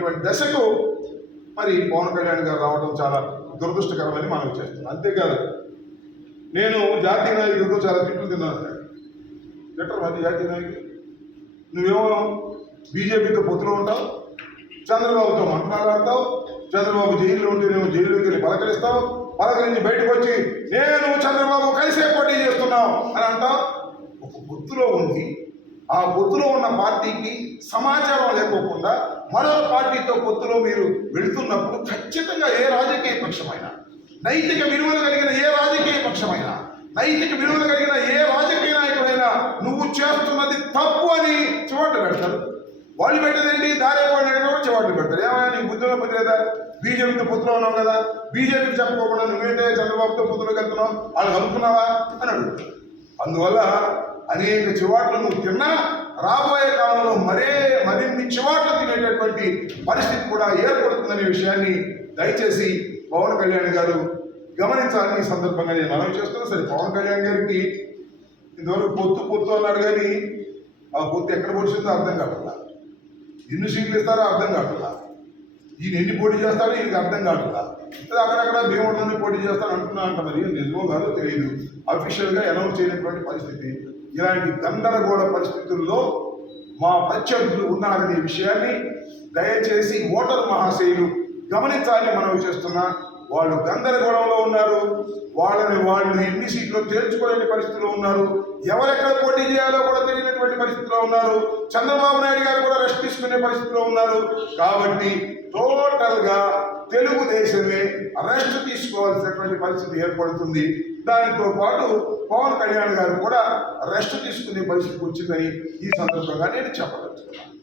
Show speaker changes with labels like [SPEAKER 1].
[SPEAKER 1] అనేటువంటి దశకు మరి పవన్ కళ్యాణ్ గారు రావడం చాలా దురదృష్టకరమని మనం చేస్తున్నాం. అంతేకాదు నేను జాతీయ నాయకులతో చాలా తిట్లు తిన్నాను. తిట్టరు అది జాతీయ నాయకులు నువ్వేమో బీజేపీతో పొత్తులో ఉంటావు చంద్రబాబుతో మాట్లాడతావు చంద్రబాబు జైల్లో ఉంటేనేమో జైల్లోకి వెళ్ళి పలకరిస్తావు పలకరించి బయటకు వచ్చి నేను చంద్రబాబు కలిసే పోటీ చేస్తున్నావు అని అంటావు. ఒక పొత్తులో ఉంది ఆ పొత్తులో ఉన్న పార్టీకి సమాచారం లేకోకుండా మరో పార్టీతో పొత్తులో మీరు వెళుతున్నప్పుడు ఖచ్చితంగా ఏ రాజకీయ పక్షమైనా నైతిక విలువలు కలిగిన ఏ రాజకీయ పక్షమైనా నైతిక విలువలు కలిగిన ఏ రాజకీయ నాయకుడైనా నువ్వు చేస్తున్నది తప్పు అని చివాట్లు పెడతారు. వాళ్ళు పెట్టేదేంటి దారే వాళ్ళు కూడా చివాట్లు పెడతారు. ఏమైనా నీకు బుద్ధిలో పది లేదా? బీజేపీతో పొత్తులో ఉన్నావు కదా. బీజేపీకి చెప్పకుండా నువ్వేంటే చంద్రబాబుతో పొత్తులోకి వెళ్తున్నావు? వాళ్ళు అనుకున్నావా? అని అడుగుతారు. అందువల్ల అనేక చివాట్లు నువ్వు తిన్నా రాబోయే కాలంలో మరే మరిన్ని చివాట్లు తినేటటువంటి పరిస్థితి కూడా ఏర్పడుతుందనే విషయాన్ని దయచేసి పవన్ కళ్యాణ్ గారు గమనించాలని ఈ సందర్భంగా నేను మనం చేస్తున్నా. సరే పవన్ కళ్యాణ్ గారికి ఇంతవరకు పొత్తు పొత్తు అన్నారు కానీ ఆ పొత్తు ఎక్కడ పొడిచిందో అర్థం కావట్లా. ఎన్ని సీట్లు ఇస్తారో అర్థం కావట్లా. ఈయన ఎన్ని పోటీ చేస్తాడో ఈయనకి అర్థం కావట్లా. ఇది అక్కడక్కడ భీముడిలోనే పోటీ చేస్తాను అంటున్నా అంట మరి. నిజమో కాదో తెలియదు అఫీషియల్గా అనౌన్స్ చేయనటువంటి పరిస్థితి ఇలాంటి గందరగోళ పరిస్థితుల్లో మా ప్రత్యర్థులు ఉన్నారనే విషయాన్ని దయచేసి ఓటర్ మహాశయులు గమనించాలని మనవి చేస్తున్నా వాళ్ళు గందరగోళంలో ఉన్నారు. వాళ్ళని వాళ్ళు ఎన్ని సీట్లు తేల్చుకోలేని పరిస్థితిలో ఉన్నారు. ఎవరెక్కడ పోటీ చేయాలో కూడా తెలియనటువంటి పరిస్థితిలో ఉన్నారు. చంద్రబాబు నాయుడు గారు కూడా రెస్ట్ తీసుకునే పరిస్థితిలో ఉన్నారు. కాబట్టి టోటల్గా తెలుగుదేశమే రెస్ట్ తీసుకోవాల్సినటువంటి పరిస్థితి ఏర్పడుతుంది. దానితో పాటు పవన్ కళ్యాణ్ గారు కూడా రెస్ట్ తీసుకునే పరిస్థితికి వచ్చిందని ఈ సందర్భంగా నేను చెప్పదలుచుకున్నాను.